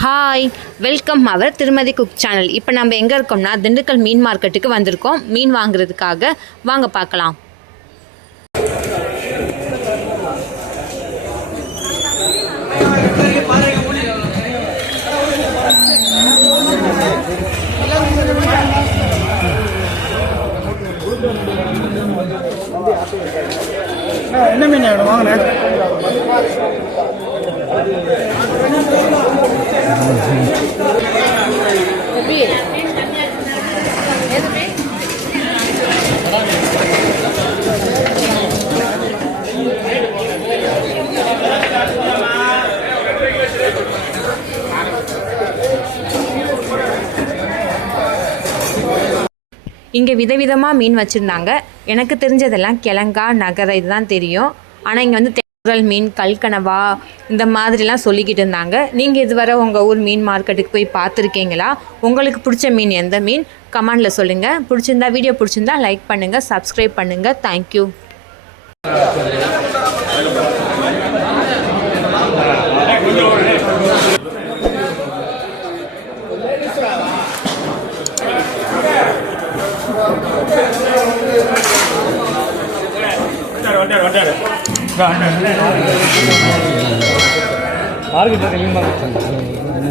Hi welcome அவர் திருமதி cook channel இப்போ நம்ம எங்கே இருக்கோம்னா திண்டுக்கல் மீன் மார்க்கெட்டுக்கு வந்திருக்கோம். மீன் வாங்குறதுக்காக வாங்க பார்க்கலாம். என்ன மீன் வாங்கினேன் இங்கே விதவிதமாக மீன் வச்சுருந்தாங்க. எனக்கு தெரிஞ்சதெல்லாம் கிழங்கா நகர இதுதான் தெரியும். ஆனால் இங்கே வந்து தென்றல் மீன் கல்கனவா இந்த மாதிரிலாம் சொல்லிக்கிட்டு இருந்தாங்க. நீங்கள் இதுவரை உங்கள் ஊர் மீன் மார்க்கெட்டுக்கு போய் பார்த்துருக்கீங்களா? உங்களுக்கு பிடிச்ச மீன் எந்த மீன்? கமெண்டில் சொல்லுங்கள் பிடிச்சிருந்தா வீடியோ பிடிச்சிருந்தா லைக் பண்ணுங்கள் சப்ஸ்கிரைப் பண்ணுங்கள் தேங்க்யூ மார்க்கெட்டில் மீன் வாங்க